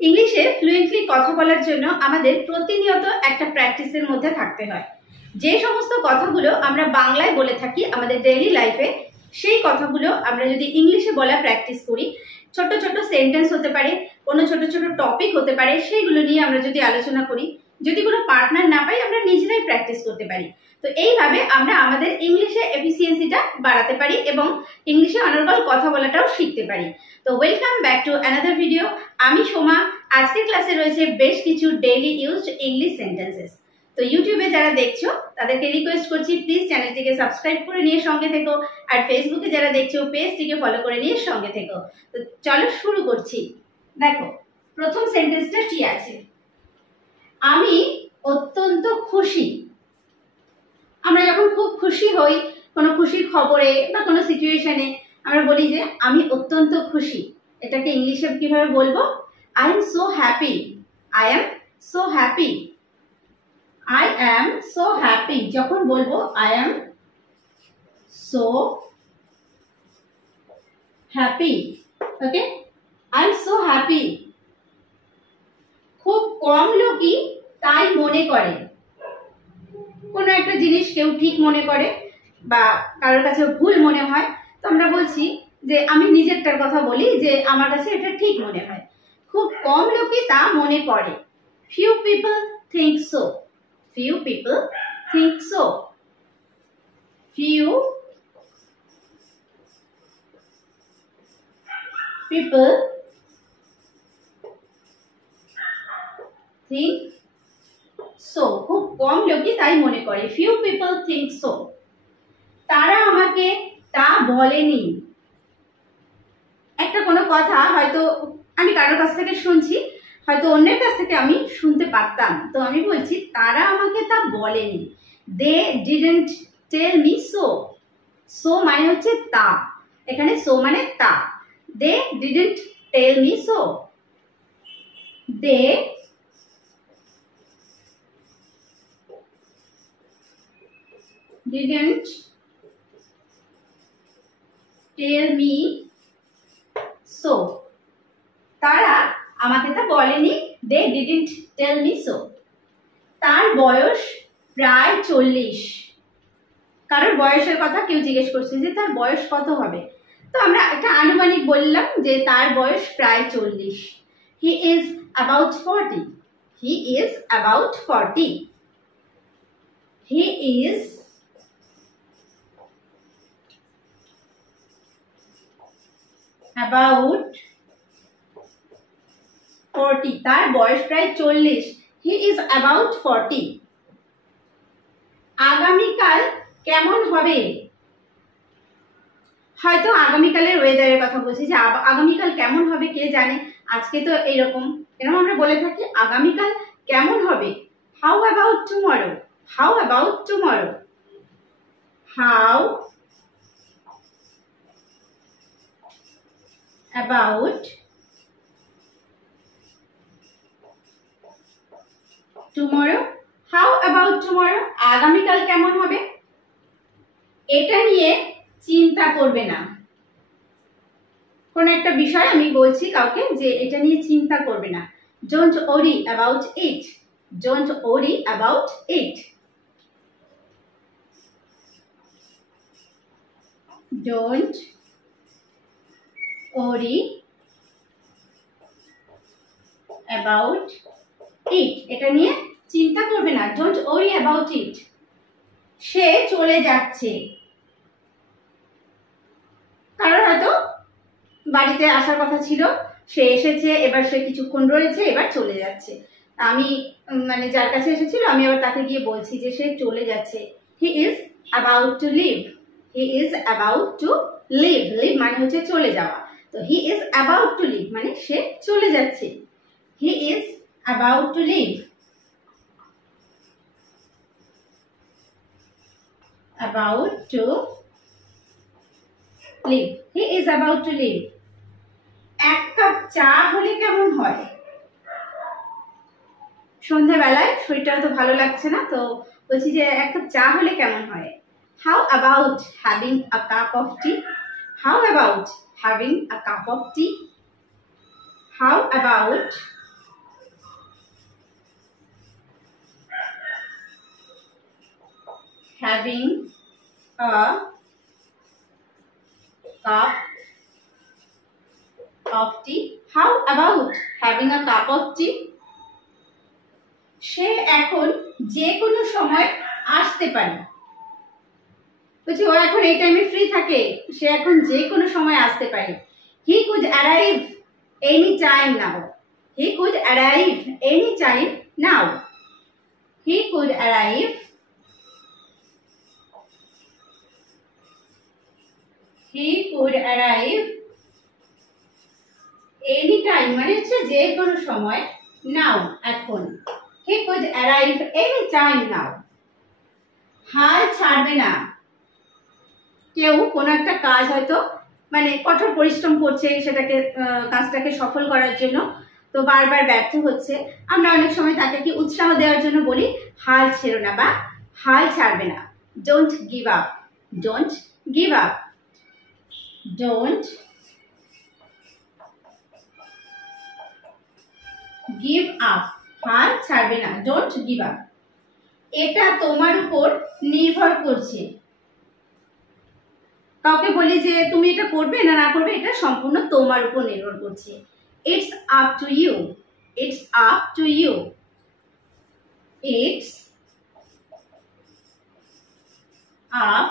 ইংলিশে ফ্লুয়েন্টলি কথা বলার জন্য আমাদের প্রতিনিয়ত একটা প্র্যাকটিসের মধ্যে থাকতে হয়। যে সমস্ত কথাগুলো আমরা বাংলায় বলে থাকি আমাদের ডেইলি লাইফে, সেই কথাগুলো আমরা যদি ইংলিশে বলা প্র্যাকটিস করি, ছোট ছোট সেন্টেন্স হতে পারে, কোনো ছোট ছোট টপিক হতে পারে, সেইগুলো নিয়ে আমরা যদি আলোচনা করি, যদি কোনো পার্টনার না পাই আমরা নিজেরাই প্র্যাকটিস করতে পারি। তো এইভাবে আমরা আমাদের ইংলিশে এফিসিয়েন্সিটা বাড়াতে পারি এবং ইংলিশে অনর্গল কথা বলাটাও শিখতে পারি। তো welcome back to another video. আমি সোমা। আজকের ক্লাসে রয়েছে বেশ কিছু ডেইলি ইউজড ইংলিশ সেন্টেন্সেস। তো ইউটিউবে যারা দেখছো তাদেরকে রিকোয়েস্ট করছি প্লিজ চ্যানেলটিকে সাবস্ক্রাইব করে নিয়ে সঙ্গে থেকো, আর ফেসবুকে যারা দেখছো পেজটিকে ফলো করে নিয়ে সঙ্গে থেকো। তো চলো শুরু করছি। দেখো প্রথম সেন্টেন্সটা কি আছে, আমি অত্যন্ত খুশি। আমরা যখন খুব খুশি হই কোনো খুশির খবরে বা কোনো সিচুয়েশনে, আমরা বলি যে আমি অত্যন্ত খুশি। এটাকে ইংলিশে কিভাবে বলবো? I am so happy. I am so happy. I am so happy যখন বলবো I am so happy. Okay, I am so happy. খুব কম লোকই তাই মনে করে। কোনো একটা জিনিস কেউ ঠিক মনে করে বা কারোর কাছে ভুল মনে হয়, তো আমরা বলছি যে আমি নিজেরটার কথা বলি যে আমার কাছে এটা ঠিক মনে হয়। খুব কম লোকই তা মনে করে। few people think so. few people think so. few people think so. খুব কম লোকই তাই মনে করে। few people think so. তারা আমাকে তা বলেনি। একটা কোনো কথা হয়তো আমি কারোর কাছ থেকে শুনছি, হয়তো অন্যের কাছ থেকে আমি শুনতে পারতাম, তো আমি বলছি তারা আমাকে তা বলেনি। They didn't tell me so. So মানে হচ্ছে তা, এখানে সো মানে তা। They didn't tell me so. They didn't tell me so. তারা আমাকে তা বলেনি। They didn't tell me so. তার বয়স প্রায় 40। কারোর বয়সের কথা কেউ জিজ্ঞেস করছে যে তার বয়স কত হবে, তো আমরা একটা আনুমানিক বললাম যে তার বয়স প্রায় 40। হি is about 40. He is about 40. He is about 40. তার বয়স প্রায় 40। হি ইজ অ্যাবাউট 40. আগামীকাল কেমন হবে? হয়তো আগামীকালের ওয়েদারের কথা বলছি যে আগামীকাল কেমন হবে কে জানে, আজকে তো এরকম আমরা বলে থাকি আগামীকাল কেমন হবে। How about tomorrow? How about tomorrow? How about tomorrow? How about tomorrow? আগামীকাল কেমন হবে? এটা নিয়ে চিন্তা করবে না। কোন একটা বিষয় আমি বলছি কাউকে যে এটা নিয়ে চিন্তা করবে না। Don't worry about it. Don't worry about it. Don't worry about it. এটা নিয়ে চিন্তা করবে না। Don't worry about it. সে চলে যাচ্ছে। কারণ হয়তো বাড়িতে আসার কথা ছিল, সে এসেছে, এবার সে কিছুক্ষণ রয়েছে, এবার চলে যাচ্ছে। আমি মানে যার কাছে এসেছিল আমি আবার তাকে গিয়ে বলছি যে সে চলে যাচ্ছে। He is about to leave. He is about to leave. Leave মানে হচ্ছে চলে যাওয়া। তো he is about to leave মানে সে চলে যাচ্ছে। He is about to leave. About to leave. He is about to leave. এক কাপ চা হলে কেমন হয়? সন্ধ্যাবেলায় শরীরটা তো ভালো লাগছে না, তো বলছি যে এক কাপ চা হলে কেমন হয়। How about having a cup of T? How about having a cup of T? How about having a cup of tea. How about having a cup of tea? সে এখন যে কোনো সময় আসতে পারে। বলছি ও এখন এই টাইমে ফ্রি থাকে, সে এখন যে কোনো সময় আসতে পারে। He could arrive any time now. He could arrive any time now. He could arrive any time মানে হচ্ছে যে কোনো সময়, now এখন। He could arrive any time now. হাল ছাড়বে না। কেউ কোনো একটা কাজ হয়তো মানে কঠোর পরিশ্রম করছে সেটাকে কাজটাকে সফল করার জন্য, তো বারবার ব্যর্থ হচ্ছে, আমরা অনেক সময় তাকে কি উৎসাহ দেওয়ার জন্য বলি হাল ছেড়ো না বা হাল ছাড়বে না। Don't give up, don't give up, don't give up, হাল ছাড়বে না, ডোন্ট গিভ আপ। এটা তোমার উপর নির্ভর করছে। কাউকে বলি যে তুমি এটা করবে না না করবে, এটা সম্পূর্ণ তোমার উপর নির্ভর করছে। It's up to you, it's up to you, it's up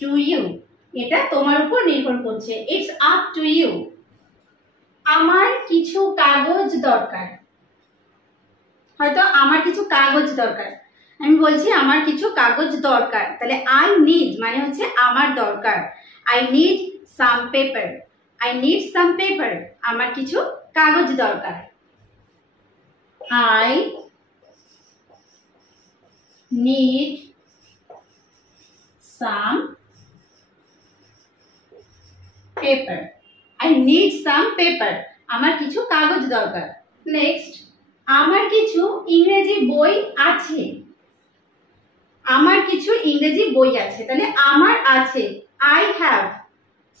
to you, এটা তোমার উপর নির্ভর করছে। It's up to you. আমার কিছু কাগজ দরকার, হয়তো আমার কিছু কাগজ দরকার, আমি বলছি আমার কিছু কাগজ দরকার, তাহলে আই নিড মানে হচ্ছে আমার দরকার। I need some paper, I need some paper, আমার কিছু কাগজ দরকার। I need some paper, I need some paper, আমার কিছু কাগজ দরকার। নেক্সট, আমার কিছু ইংরেজি বই আছে, আমার কিছু ইংরেজি বই আছে, তাহলে আমার আছে I have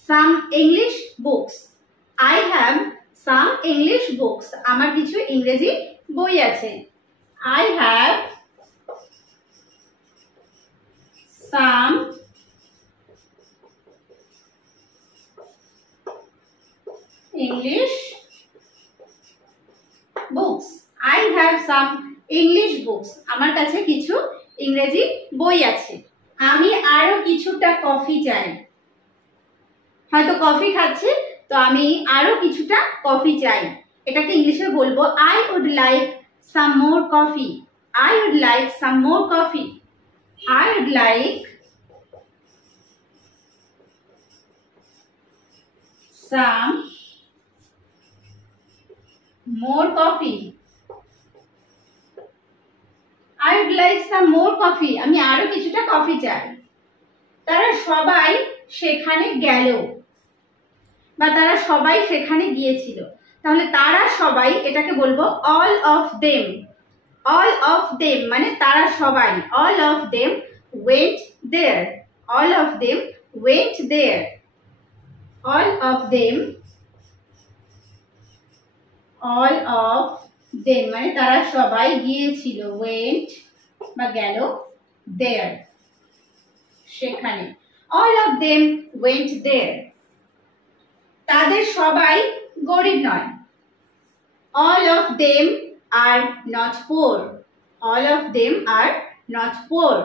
some English books, I have some English books, আমার কিছু ইংরেজি বই আছে। I have some English books, I have some English books, আমার কাছে কিছু ইংরেজি বই আছে। আমি আরো কিছুটা কফি চাই, হয়তো কফি খাচ্ছি, তো আমি আরো কিছুটা কফি চাই, এটাকে ইংলিশে বলবো I would like some more coffee, I would like some more coffee, I would like some more coffee, I would like some more coffee, আমি আরো কিছুটা কফি চাই। তারা সবাই সেখানে গেল বা তারা সবাই সেখানে গিয়েছিল, তাহলে তারা সবাই এটাকে বলবো all of them, all of them মানে তারা সবাই, all of them went there, all of them went there, all of them, all of them মানে তারা সবাই গিয়েছিল, went বা গেল, there সেখানে, all of them went there। তাদের সবাই গরিব নয়, all of them are not poor, all of them are not poor,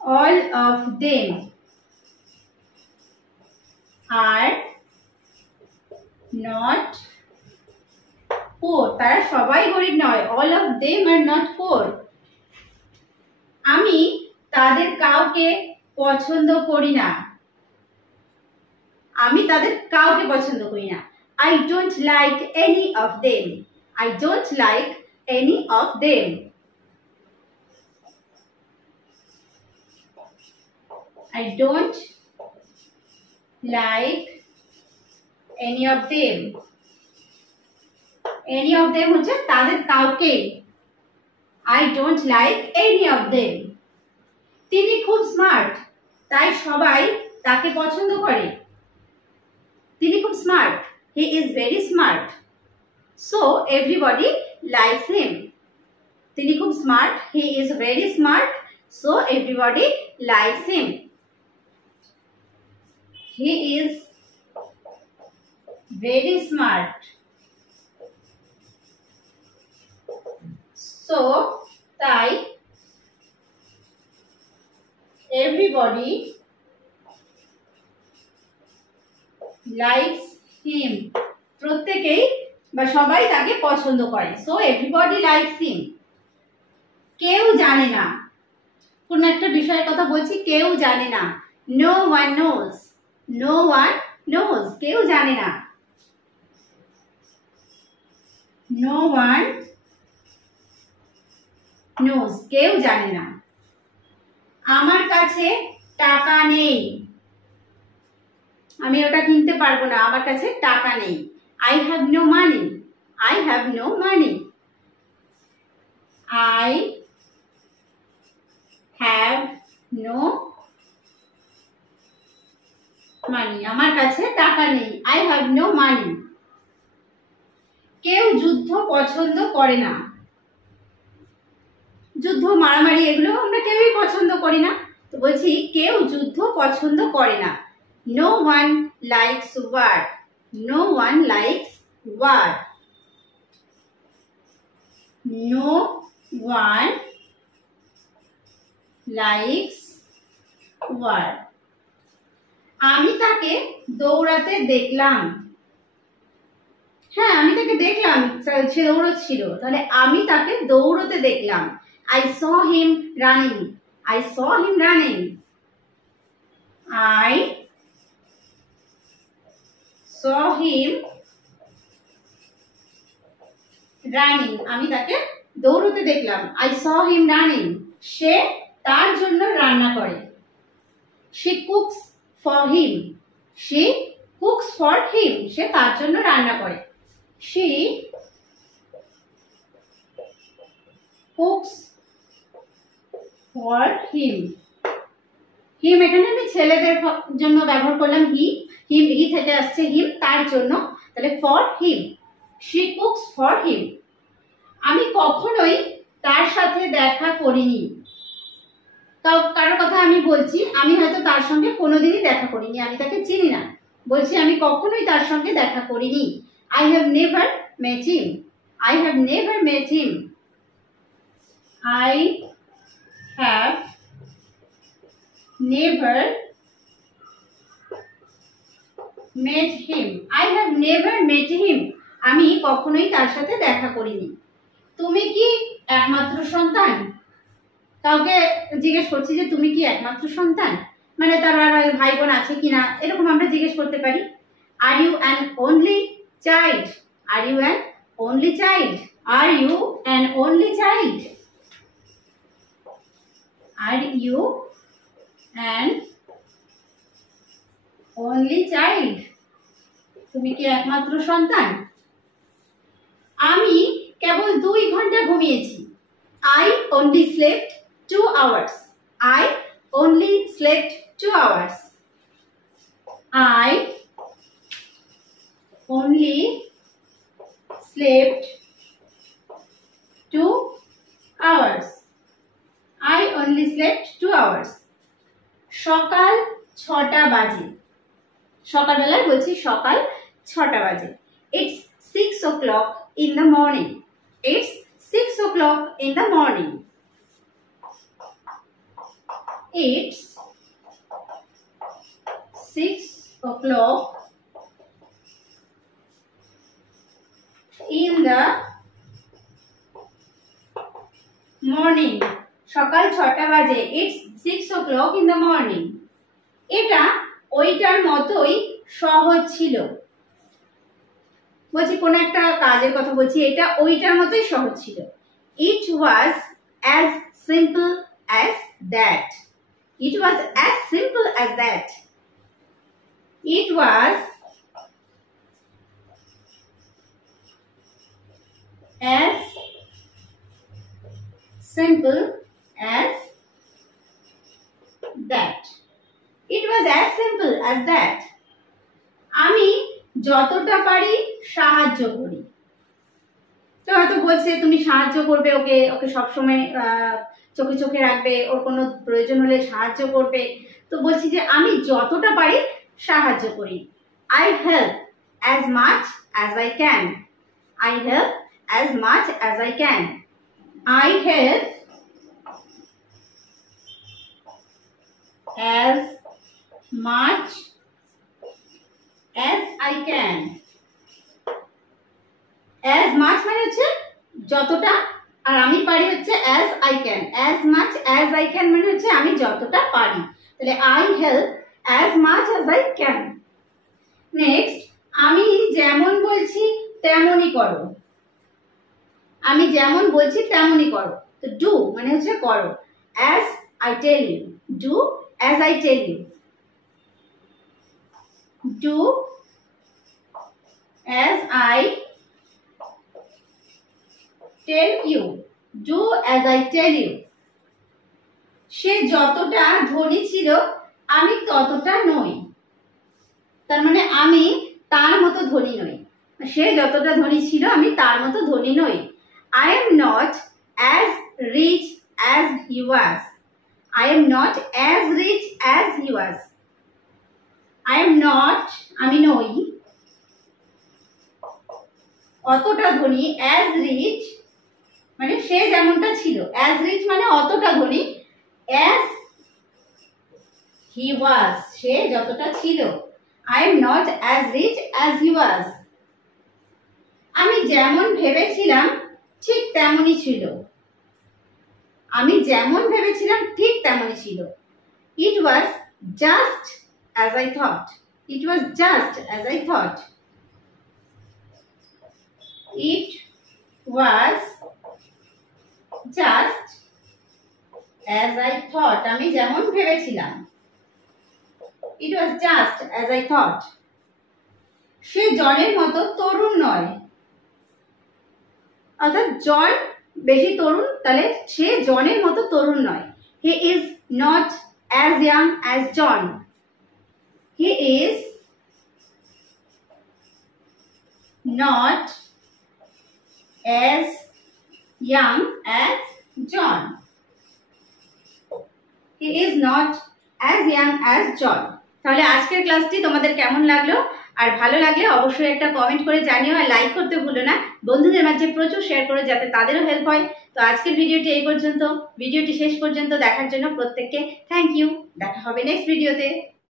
all of them are not poor, তারা সবাই গরিব নয়, all of them are not poor। আমি তাদের কাউকে পছন্দ করি না, আমি তাদের কাউকে পছন্দ করি না, I don't like any of them, I don't like any of them, I don't like any of them, any of them হচ্ছে তাদের কাউকে, I don't like any of them। তিনি খুব স্মার্ট, তাই সবাই তাকে পছন্দ করে, তিনি খুব smart, he is very smart, so everybody likes him, তিনি খুব smart, he is very smart, so everybody likes him. He is very smart, so তাই everybody likes him, প্রত্যেকেই বা সবাই তাকে পছন্দ করে, so everybody likes him। কেউ জানে না, কোন একটা বিষয়ের কথা বলছি, কেউ জানে না, no one knows, no one knows, কেউ জানে না, no one knows, কেউ জানে না। আমার কাছে টাকা নেই, আমি ওটা কিনতে পারবো না, আমার কাছে টাকা নেই, I have no money, I have no money, I have no money, আমার কাছে টাকা নেই, I have no money। কেউ যুদ্ধ পছন্দ করে না, যুদ্ধ মারামারি এগুলো আমরা কেউই পছন্দ করি না, তো বলছি কেউ যুদ্ধ পছন্দ করে না, no one likes war, no one likes war, no one likes war। আমি তাকে দৌড়াতে দেখলাম, হ্যাঁ আমি তাকে দেখলাম সে দৌড়চ্ছিল, তাহলে আমি তাকে দৌড়তে দেখলাম, I saw him running, I saw him running, I saw him running, আমি তাকে দৌড়তে দেখলাম, I saw him running। সে তার জন্য রান্না করে, she cooks for him, she cooks for him, সে তার জন্য রান্না করে, she cooks for him। হিম এখানে আমি ছেলেদের জন্য ব্যবহার করলাম, হি থেকে আসছে হিম, তার জন্য, তাহলে for him, she cooks for him। আমি কখনোই তার সাথে দেখা করিনি, কারোর কথা আমি বলছি, আমি হয়তো তার সঙ্গে কোনোদিনই দেখা করিনি, আমি তাকে চিনি না, বলছি আমি কখনোই তার সঙ্গে দেখা করিনি, I have never met him, I have never met him, I have never met him, I have never met him, আমি কখনোই তার সাথে দেখা করিনি। তুমি কি একমাত্র সন্তান, কাউকে জিজ্ঞেস করছি যে তুমি কি একমাত্র সন্তান, মানে তার ভাই বোন আছে কিনা, এরকম আমরা জিজ্ঞেস করতে পারি। Are you an only child, are you an only child, are you an only child, are you an only child, তুমি কি একমাত্র সন্তান। আমি কেবল 2 ঘন্টা ঘুমিয়েছি, I only slept 2 hours, I only slept 2 hours, I only slept 2 hours, I only slept 2 hours। সকাল 6টা বাজে, সকালবেলায় বলছি সকাল 6টা বাজে, it's 6 o'clock in the morning, it's 6 o'clock in the morning, it's 6 o'clock in the morning, সকাল 6টা বাজে, it's 6 o'clock in the morning। এটা ওইটার মতোই সহজ ছিল, বলছি কোন একটা কাজের কথা বলছি, এটা ওইটার মতোই সহজ ছিল, it was as simple as that, it was as simple as that, it was as simple as that, it was as simple as that। আমি যতটা পারি সাহায্য করি, তো হয়তো বলছে তুমি সাহায্য করবে ওকে, ওকে সবসময় চোখে চোখে রাখবে, ওর কোনো প্রয়োজন হলে সাহায্য করবে। তো বলছি যে আমি যতটা পারি সাহায্য করি। I help as much as I can. I help as much as I can. I help as much as I can. as much মানে হচ্ছে যতটা, আর আমি পারি হচ্ছে as I can. as much as I can মানে হচ্ছে আমি যতটা পারি। তাহলে I help as much as I can. Next, আমি যেমন বলছি তেমনই করো। আমি যেমন বলছি তেমনই করো। তো do মানে হচ্ছে করো। as I tell you, do as I tell you. Do as I tell you. Do as I tell you. সে যতটা ধনী ছিল আমি ততটা নই। তার মানে আমি তার মতো ধনী নই। সে যতটা ধনী ছিল আমি তার মতো ধনী নই। I am not as rich as he was. I am not as rich as he was. I am not, আমি নই অতটা ধনী, as rich মানে সে যেমনটা ছিল, as rich মানে অতটা ধনী, as he was সে যতটা ছিল। I am not as rich as he was. আমি যেমন ভেবেছিলাম ঠিক তেমনই ছিল। আমি যেমন ভেবেছিলাম ঠিক তেমনই ছিল। It was just as I thought. It was just as I thought. It was just as I thought. আমি যেমন ভেবেছিলাম। It was just as I thought. সে জনের মতো তরুণ নয়। অর্থাৎ জন বেশি তরুণ, তাহলে সে জনের মতো তরুণ নয়। He is not as young as John. He is not as young as John. He is not as young as John. তাহলে আজকের ক্লাসটি তোমাদের কেমন লাগলো? আর ভালো লাগলে অবশ্যই একটা কমেন্ট করে জানিও, আর লাইক করতে ভুলো না। বন্ধুদের মাঝে প্রচুর শেয়ার করো যাতে তাদেরও হেল্প হয়। তো আজকের ভিডিওটি এই পর্যন্ত। ভিডিওটি শেষ পর্যন্ত দেখার জন্য প্রত্যেককে থ্যাংক ইউ। দেখা হবে নেক্সট ভিডিওতে।